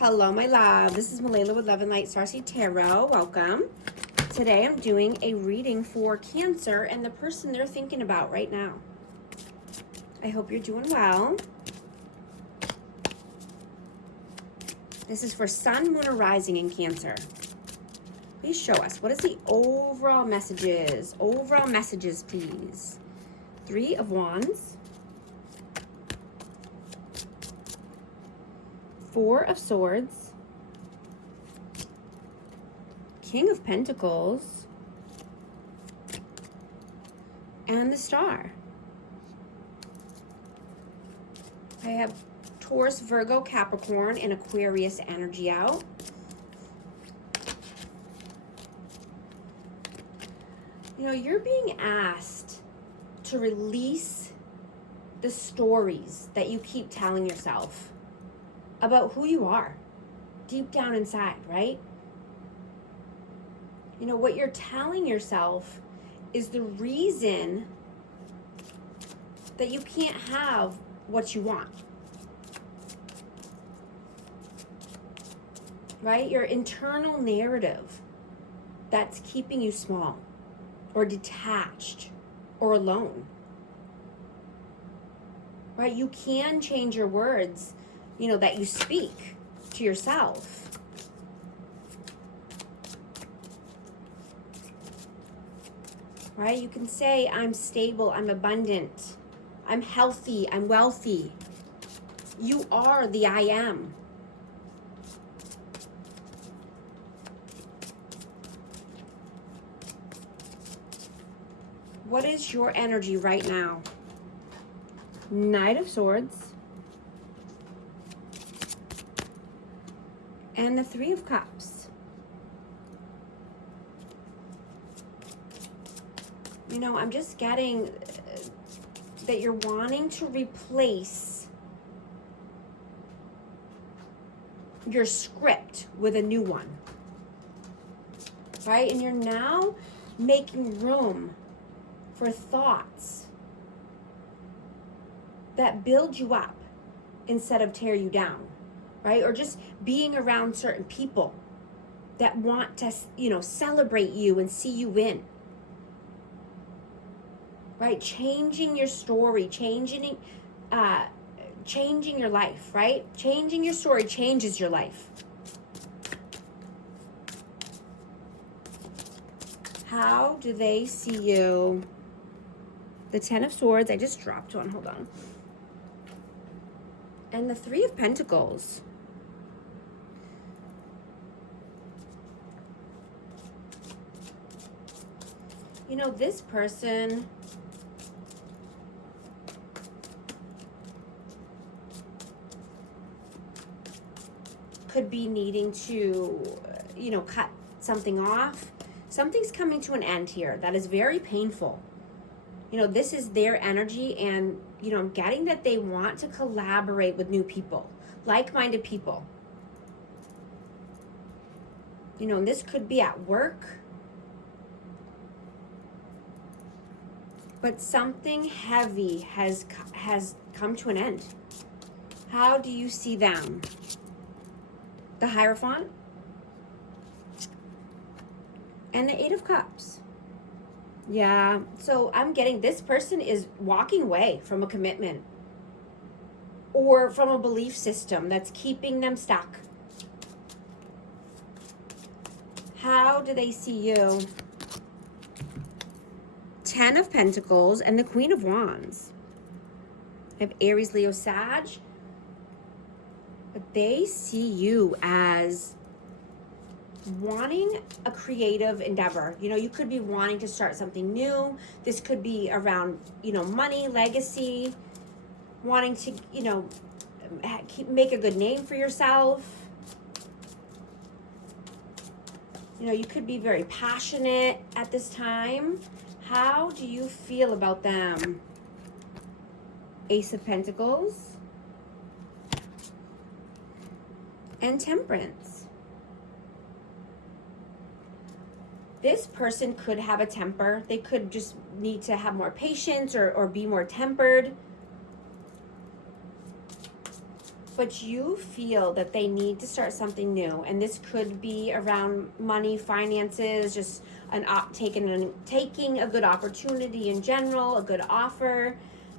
Hello, my love. This is Malayla with Love and Light Starseed Tarot. Welcome. Today I'm doing a reading for Cancer and the person they're thinking about right now. I hope you're doing well. This is for Sun, Moon, or Rising in Cancer. Please show us. What is the overall messages? Overall messages, please. 3 of Wands. 4 of Swords. King of Pentacles. And the Star. I have Taurus, Virgo, Capricorn, and Aquarius energy out. You know, you're being asked to release the stories that you keep telling yourself about who you are deep down inside, right? You know, what you're telling yourself is the reason that you can't have what you want. Right? Your internal narrative that's keeping you small or detached or alone. Right? You can change your words, you know, that you speak to yourself. Right? You can say, I'm stable, I'm abundant, I'm healthy, I'm wealthy. You are the I am. What is your energy right now? Knight of Swords. And the 3 of Cups. You know, I'm just getting that you're wanting to replace your script with a new one. Right? And you're now making room for thoughts that build you up instead of tear you down. Right? Or just being around certain people that want to, you know, celebrate you and see you win. Right? Changing your story, changing your life, right? Changing your story changes your life. How do they see you? The 10 of Swords, I just dropped one, hold on. And the 3 of Pentacles. You know, this person could be needing to, you know, cut something off. Something's coming to an end here that is very painful. You know, this is their energy, and, you know, I'm getting that they want to collaborate with new people, like-minded people. You know, and this could be at work. But something heavy has come to an end. How do you see them? The Hierophant. And the 8 of Cups. Yeah, so I'm getting this person is walking away from a commitment or from a belief system that's keeping them stuck. How do they see you? 10 of Pentacles and the Queen of Wands. I have Aries, Leo, Sag. But they see you as wanting a creative endeavor. You know, you could be wanting to start something new. This could be around, you know, money, legacy, wanting to, you know, make a good name for yourself. You know, you could be very passionate at this time. How do you feel about them? Ace of Pentacles and Temperance. This person could have a temper. They could just need to have more patience or be more tempered. but you feel that they need to start something new, and this could be around money, finances, just taking a good opportunity in general, a good offer.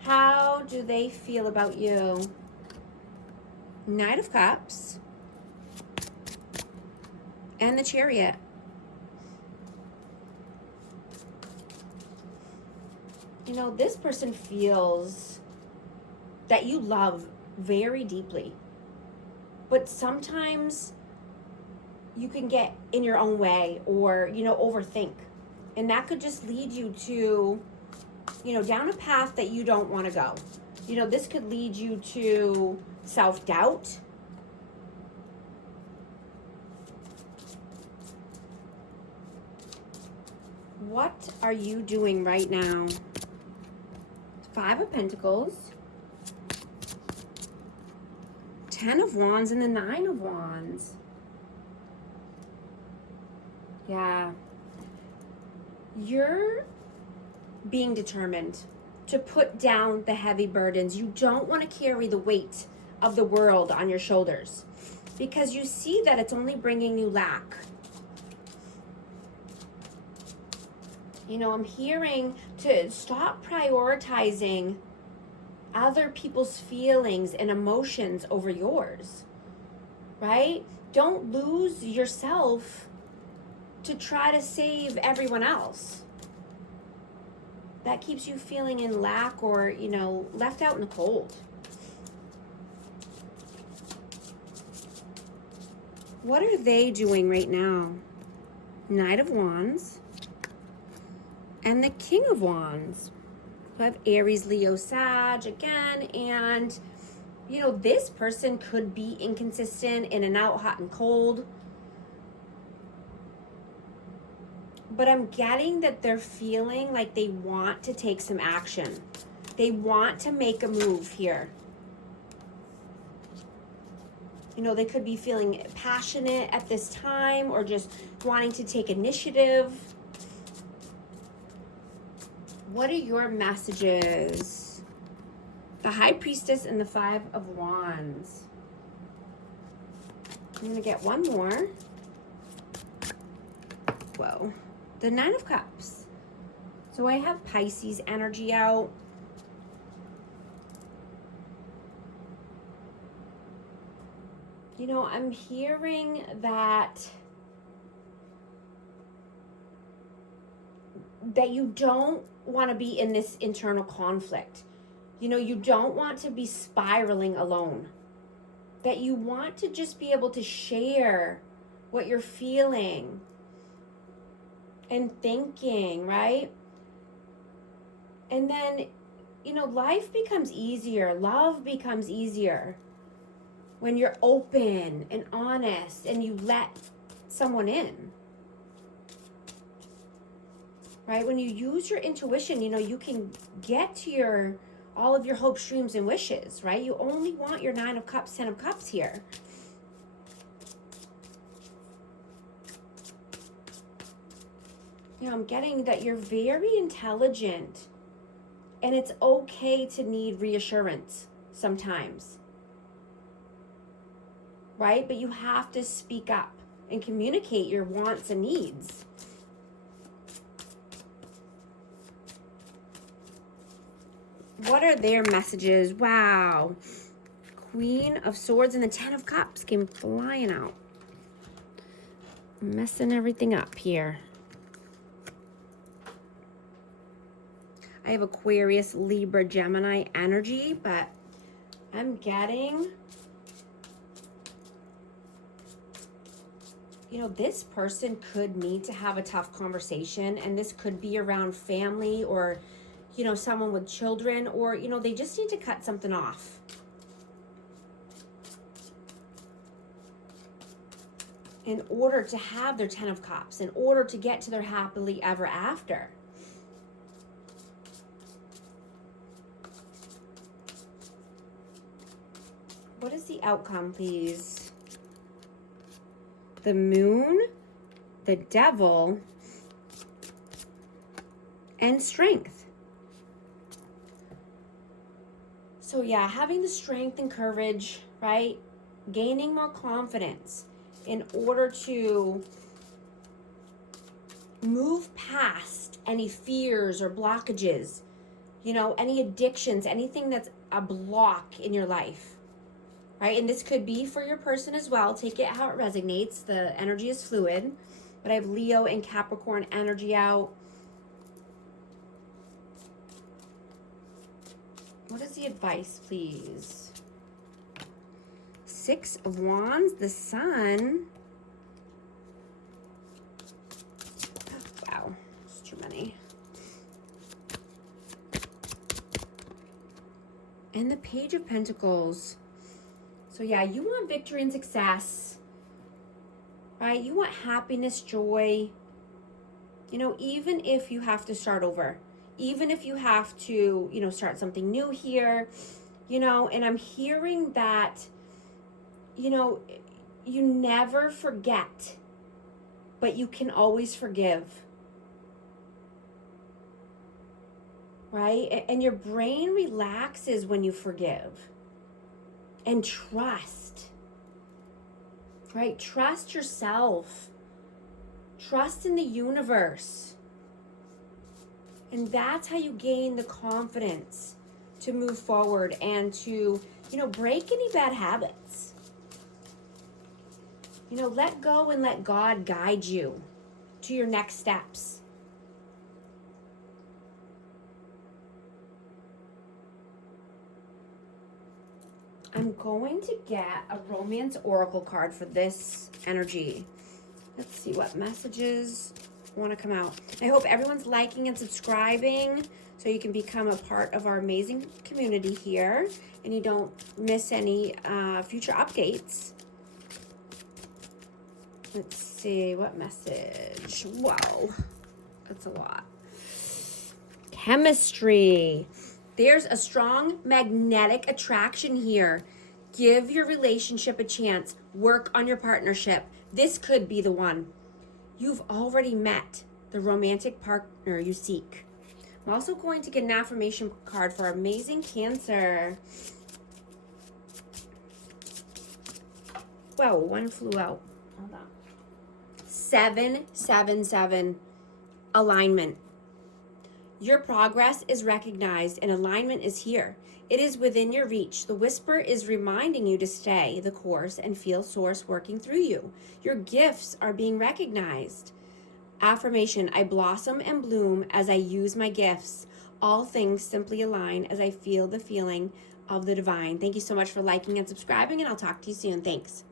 How do they feel about you? Knight of Cups and the Chariot. You know, this person feels that you love very deeply, but sometimes you can get in your own way or, you know, overthink, and that could just lead you to, you know, down a path that you don't want to go. You know, this could lead you to self-doubt. What are you doing right now? 5 of Pentacles, 10 of Wands, and the 9 of Wands. Yeah. You're being determined to put down the heavy burdens. You don't want to carry the weight of the world on your shoulders because you see that it's only bringing you lack. You know, I'm hearing to stop prioritizing other people's feelings and emotions over yours, right? Don't lose yourself to try to save everyone else. That keeps you feeling in lack or, you know, left out in the cold. What are they doing right now? Knight of Wands and the King of Wands. I have Aries, Leo, Sag again, and you know, this person could be inconsistent, in and out, hot and cold. But I'm getting that they're feeling like they want to take some action. They want to make a move here. You know, they could be feeling passionate at this time or just wanting to take initiative. What are your messages? The High Priestess and the 5 of Wands. I'm going to get one more. Whoa. The 9 of Cups. So I have Pisces energy out. You know, I'm hearing that you don't want to be in this internal conflict. You know, you don't want to be spiraling alone. That you want to just be able to share what you're feeling and thinking, right? And then, you know, life becomes easier. Love becomes easier when you're open and honest and you let someone in. Right? When you use your intuition, you know, you can get to all of your hopes, dreams, and wishes, right? You only want your 9 of Cups, 10 of Cups here. You know, I'm getting that you're very intelligent and it's okay to need reassurance sometimes, right? But you have to speak up and communicate your wants and needs. What are their messages? Wow. Queen of Swords and the 10 of Cups came flying out. Messing everything up here. I have Aquarius, Libra, Gemini energy, but I'm getting, you know, this person could need to have a tough conversation, and this could be around family or, you know, someone with children, or, you know, they just need to cut something off. In order to have their 10 of Cups, in order to get to their happily ever after. What is the outcome, please? The Moon, the Devil, and Strength. So yeah, having the strength and courage right? Gaining more confidence in order to move past any fears or blockages, you know, any addictions, anything that's a block in your life, right? And this could be for your person as well. Take it how it resonates. The energy is fluid. But I have Leo and Capricorn energy out. What is the advice, please? 6 of Wands, the Sun. Wow, it's too many. And the Page of Pentacles. So yeah, you want victory and success, right? You want happiness, joy. You know, even if you have to start over, even if you have to, you know, start something new here, you know, and I'm hearing that, you know, you never forget, but you can always forgive, right? And your brain relaxes when you forgive. And trust, right? Trust yourself. Trust in the universe. And that's how you gain the confidence to move forward and to, you know, break any bad habits. You know, let go and let God guide you to your next steps. I'm going to get a romance oracle card for this energy. Let's see what messages want to come out. I hope everyone's liking and subscribing so you can become a part of our amazing community here and you don't miss any future updates. Let's see, what message? Wow, that's a lot. Chemistry. There's a strong magnetic attraction here. Give your relationship a chance. Work on your partnership. This could be the one. You've already met the romantic partner you seek. I'm also going to get an affirmation card for amazing Cancer. Whoa, one flew out. Hold on. 777. Alignment. Your progress is recognized and alignment is here. It is within your reach. The whisper is reminding you to stay the course and feel source working through you. Your gifts are being recognized. Affirmation, I blossom and bloom as I use my gifts. All things simply align as I feel the feeling of the divine. Thank you so much for liking and subscribing, and I'll talk to you soon. Thanks.